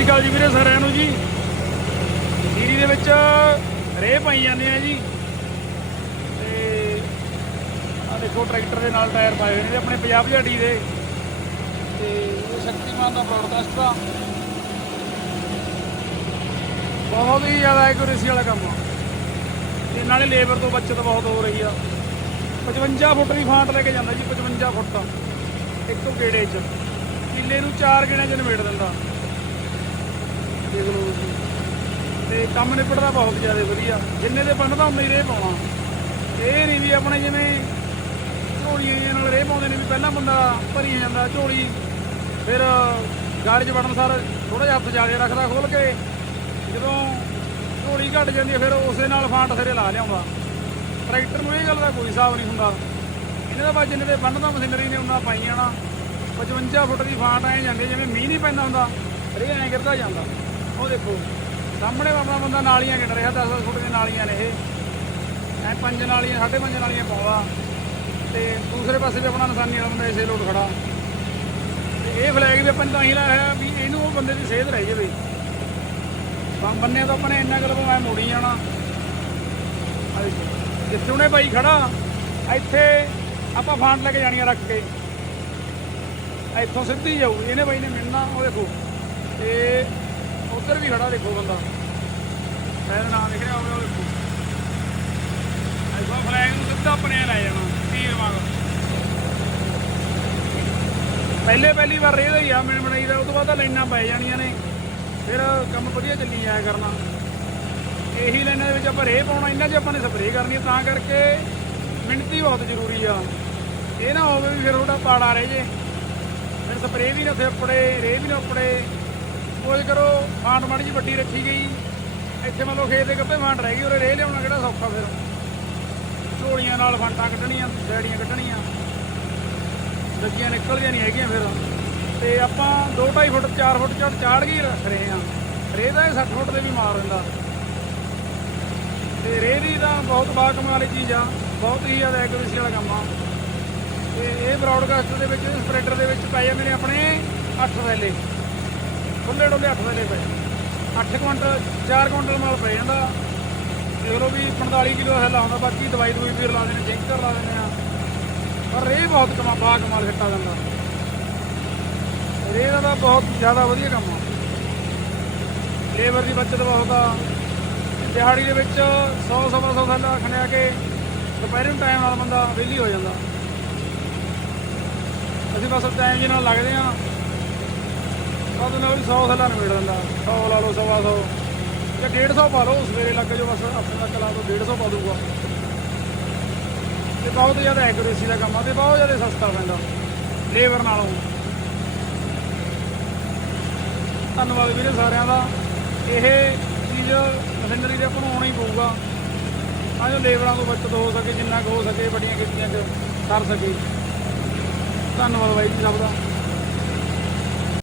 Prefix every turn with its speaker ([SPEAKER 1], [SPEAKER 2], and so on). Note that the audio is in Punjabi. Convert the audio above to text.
[SPEAKER 1] ਸ੍ਰੀ ਅਕਾਲ ਜੀ ਵੀਰੇ ਸਾਰਿਆਂ ਨੂੰ ਜੀ। ਜੀਰੀ ਦੇ ਵਿੱਚ ਰੇਹ ਪਾਈ ਜਾਂਦੇ ਆ ਜੀ। ਤੇ ਆ ਦੇਖੋ ਟਰੈਕਟਰ ਦੇ ਨਾਲ ਟਾਇਰ ਪਾਏ ਹੋਏ ਨੇ ਆਪਣੇ 50 ਡੀ ਦੇ। ਤੇ ਇਹ ਸ਼ਕਤੀਮਾਨ ਦਾ ਬ੍ਰੌਡਕਾਸਟ ਆ। ਬਹੁਤ ਹੀ ਜ਼ਿਆਦਾ ਐਕੂਰੇਸੀ ਵਾਲਾ ਕੰਮ ਆ। ਤੇ ਨਾਲੇ ਲੇਬਰ ਤੋਂ ਬਚਤ ਬਹੁਤ ਹੋ ਰਹੀ ਆ। 55 ਫੁੱਟ ਦੀ ਫਾਂਟ ਲੈ ਕੇ ਜਾਂਦਾ ਜੀ 55 ਫੁੱਟ ਇੱਕ ਗੇੜੇ 'ਚ। ਕਿੱਲੇ ਨੂੰ ਚਾਰ ਗੇੜਿਆਂ 'ਚ ਨਿਬੇੜ ਦਿੰਦਾ। ਦੇਖ ਲਓ ਤੁਸੀਂ ਤੇ ਕੰਮ ਨਿਬੜਦਾ ਬਹੁਤ ਜ਼ਿਆਦਾ ਵਧੀਆ। ਜਿੰਨੇ ਦੇ ਬਣਦਾ ਉਨੇ ਹੀ ਰੇਹ ਪਾਉਣਾ। ਇਹ ਨਹੀਂ ਵੀ ਆਪਣੇ ਜਿਵੇਂ ਝੋਲੀਆਂ ਨਾਲ ਰੇਹ ਪਾਉਂਦੇ ਨੇ ਵੀ ਪਹਿਲਾਂ ਬੰਦਾ ਭਰੀ ਜਾਂਦਾ ਝੋਲੀ, ਫਿਰ ਗਾੜੀ 'ਚ ਵੜਨ ਸਾਰ ਥੋੜਾ ਜਿਹਾ ਹੱਥ ਜਾਲੇ ਰੱਖਦਾ ਖੋਲ ਕੇ, ਜਦੋਂ ਝੋਲੀ ਘਟ ਜਾਂਦੀ ਹੈ ਫਿਰ ਉਸੇ ਨਾਲ ਫਾਂਟ ਸਿਰੇ ਲਾ ਲਿਆਉਂਦਾ। ਟਰੈਕਟਰ ਨੂੰ ਇਹ ਗੱਲ ਦਾ ਕੋਈ ਹਿਸਾਬ ਨਹੀਂ ਹੁੰਦਾ। ਇਹਨਾਂ ਦਾ ਬਸ ਜਿੰਨੇ ਦੇ ਬੰਨਦਾ ਮਸ਼ੀਨਰੀ ਨੇ ਉਹਨਾਂ ਪਾਈ ਜਾਣਾ। 55 ਫੁੱਟ ਦੀ ਫਾਂਟ ਐ ਜਾਂਦੀ ਜਿਵੇਂ ਮੀਂਹ ਨਹੀਂ ਪੈਂਦਾ ਹੁੰਦਾ ਰੇ ਐਂ ਗਿਰਦਾ ਜਾਂਦਾ। ਉਹ ਦੇਖੋ, ਸਾਹਮਣੇ ਆਪਣਾ ਬੰਦਾ ਨਾਲੀਆਂ ਗਿਣ ਰਿਹਾ 10 10 ਫੁੱਟ ਦੀਆਂ ਨਾਲੀਆਂ ਨੇ ਇਹ। ਐ ਪੰਜ ਨਾਲੀਆਂ, ਸਾਢੇ ਪੰਜ ਨਾਲੀਆਂ ਪਾਉਂਦਾ। ਤੇ ਦੂਸਰੇ ਪਾਸੇ ਵੀ ਆਪਣਾ ਨਿਸ਼ਾਨੀ ਵਾਲਾ ਬੰਦਾ ਇਸੇ ਲੋਟ ਖੜਾ। ਤੇ ਇਹ ਫਲੈਗ ਵੀ ਆਪਾਂ ਨੇ ਤਾਂ ਹੀ ਲਾਇਆ ਹੋਇਆ ਵੀ ਇਹਨੂੰ ਉਹ ਬੰਦੇ ਦੀ ਸਿਹਤ ਰਹਿ ਜਾਵੇ। ਬੰ- ਬੰਨੇ ਤਾਂ ਆਪਣੇ ਇੰਨਾ ਗੱਲ ਮੈਂ ਮੋੜੀ ਜਾਣਾ। ਜਿੱਥੇ ਉਹਨੇ ਬਾਈ ਖੜਾ, ਇੱਥੇ ਆਪਾਂ ਫਾਂਟ ਲੈ ਕੇ ਜਾਣੀਆਂ ਰੱਖ ਕੇ। ਇੱਥੋਂ ਸਿੱਧੀ ਜਾਊ, ਇਹਨੇ ਬਾਈ ਨੇ ਮਿਲਣਾ, ਉਹ ਦੇਖੋ। ਤੇ ਉਧਰ ਵੀ ਖੜਾ ਦੇਖੋ ਬੰਦਾ। ਮੈਂ ਨਾਮ ਲਿਖ ਰਿਹਾ ਹੋਵੇ ਉਹ ਦੇਖੋ। ਐਸਾ ਫਲੈਗ ਨੂੰ ਸਿੱਧਾ ਆਪਣੇ ਲੈ ਜਾਣਾ, ਤੀਰ ਵਾਂਗ। ਪਹਿਲੇ ਪਹਿਲੀ ਵਾਰ ਰੇਹ ਦਾ ਹੀ ਆ, ਮਿਣ ਬਣਾਈ ਦਾ ਉਹ ਤੋਂ ਬਾਅਦ ਤਾਂ ਲਾਈਨਾਂ ਪੈ ਜਾਣੀਆਂ ਨੇ। ਫਿਰ ਕੰਮ ਵਧੀਆ ਚੱਲੀ ਜਾਇਆ ਕਰਨਾ। ਇਹੀ ਲਾਈਨਾਂ ਦੇ ਵਿੱਚ ਆਪਾਂ ਰੇਹ ਪਾਉਣਾ, ਇਹਨਾਂ 'ਚ ਆਪਾਂ ਨੇ ਸਪਰੇਅ ਕਰਨੀ ਤਾਂ ਕਰਕੇ ਮਿਹਨਤੀ ਬਹੁਤ ਜ਼ਰੂਰੀ ਆ। ਇਹ ਨਾ ਹੋਵੇ ਵੀ ਫਿਰ ਉਹਦਾ ਪਾੜਾ ਰਹਿ ਜੇ। ਫਿਰ ਸਪਰੇਅ ਵੀ ਨਾ ਉੱਥੇ ਉੱਪੜੇ, ਰੇਹ ਵੀ ਨਾ ਉੱਪੜੇ। ਕੋਈ ਕਰੋ ਫਾਂਟ ਮਾੜੀ ਜੀ ਵੱਡੀ ਰੱਖੀ ਗਈ। ਇੱਥੇ ਮੰਨ ਲਓ ਖੇਤ ਦੇ ਗੱਪੇ ਫਾਂਟ ਰਹਿ ਗਈ, ਉਰੇ ਰੇਹ ਲਿਆਉਣਾ ਕਿਹੜਾ ਸੌਖਾ ਫਿਰ? ਝੋਲੀਆਂ ਨਾਲ ਫਾਂਟਾਂ ਕੱਢਣੀਆਂ ਡੈੜੀਆਂ ਕੱਢਣੀਆਂ। ਲੱਗੀਆਂ ਨਿਕਲਦੀਆਂ ਨਹੀਂ ਹੈਗੀਆਂ ਫਿਰ। ਤੇ ਆਪਾਂ 2.5 ਫੁੱਟ 4 ਫੁੱਟ ਚੜ ਚਾੜ ਗਈ ਹੀ ਰੱਖ ਰਹੇ ਹਾਂ। ਰੇਹ ਦਾ ਇਹ 60 ਫੁੱਟ ਦੇ ਵੀ ਮਾਰ ਦਿੰਦਾ। ਤੇ ਰੇਹ ਦੀ ਤਾਂ ਬਹੁਤ ਬਾ ਕਮਾਲ ਵਾਲੀ ਚੀਜ਼ ਆ, ਬਹੁਤ ਹੀ ਜ਼ਿਆਦਾ ਐਕੂਰੇਸੀ ਵਾਲਾ ਕੰਮ ਆ। ਤੇ ਇਹ ਬ੍ਰੌਡਕਾਸਟਰ ਦੇ ਵਿੱਚ ਸਪਰੈਡਰ ਦੇ ਵਿੱਚ ਪੈ ਜਾਂਦੇ ਨੇ ਆਪਣੇ 8 ਵੈਲੇ। ਖੁੱਲੇ ਡੋਲੇ 8 ਵੈਲੇ ਪਏ। 8 ਕੁਇੰਟਲ 4 ਕੁਇੰਟਲ ਮਾਲ ਪੈ ਜਾਂਦਾ। ਦੇਖ ਲਓ ਵੀ 45 ਕਿਲੋ ਹੈ ਲਾਉਂਦਾ, ਬਾਕੀ ਦਵਾਈ ਦਵਾਈ ਵੀ ਲਾ ਦਿੰਦੇ ਜੈਂਕਰ ਲਾ ਦਿੰਦੇ ਆ। ਪਰ ਰੇਹ ਬਹੁਤ ਕਮਾ ਬਾ ਕਮਾਲ ਖੱਟਾ ਜਾਂਦਾ। ਰੇਹ ਦਾ ਬਹੁਤ ਜ਼ਿਆਦਾ ਵਧੀਆ ਕੰਮ ਆ। ਲੇਬਰ ਦੀ ਬਚਤ ਬਹੁਤ ਆ। ਦਿਹਾੜੀ ਦੇ ਵਿੱਚ 100 ਸਵਾ 100 ਥੱਲਾ ਖਣਿਆ ਕੇ ਦੁਪਹਿਰੇ ਟਾਈਮ ਨਾਲ ਬੰਦਾ ਵਿਹਲੀ ਹੋ ਜਾਂਦਾ। ਅਸੀਂ ਬਸ ਟਾਈਮ ਜੀ ਨਾਲ ਲੱਗਦੇ ਆ ਉਹਦੇ ਨਾਲ ਵੀ 100 ਥੱਲਾ ਨਿਬੇੜ ਦਿੰਦਾ 100 ਲਾ ਲਓ, ਸਵਾ 100 ਜਾਂ 150 ਪਾ ਲਓ, ਸਵੇਰੇ ਲੱਗ ਜੋ ਬਸ ਆਪਣੇ ਤੱਕ ਲਾ ਦੋ 150 ਪਾ ਦੂਗਾ ਤੇ ਬਹੁਤ ਜ਼ਿਆਦਾ ਐਕੂਰੇਸੀ ਦਾ ਕੰਮ ਆ ਤੇ ਬਹੁਤ ਜ਼ਿਆਦਾ ਸਸਤਾ ਪੈਂਦਾ ਲੇਬਰ ਨਾਲੋਂ। ਧੰਨਵਾਦ ਵੀਰੇ ਸਾਰਿਆਂ ਦਾ। ਇਹ ਚੀਜ਼ ਮਸ਼ੀਨਰੀ ਦੇ ਆਪਾਂ ਨੂੰ ਆਉਣਾ ਹੀ ਪਊਗਾ। ਤਾਂ ਜੋ ਲੇਬਰਾਂ ਤੋਂ ਬਚਤ ਹੋ ਸਕੇ, ਜਿੰਨਾ ਕੁ ਹੋ ਸਕੇ ਵੱਡੀਆਂ ਕਿਸ਼ਤੀਆਂ 'ਚ ਕਰ ਸਕੇ। ਧੰਨਵਾਦ ਬਾਈ ਜੀ ਸਭ ਦਾ।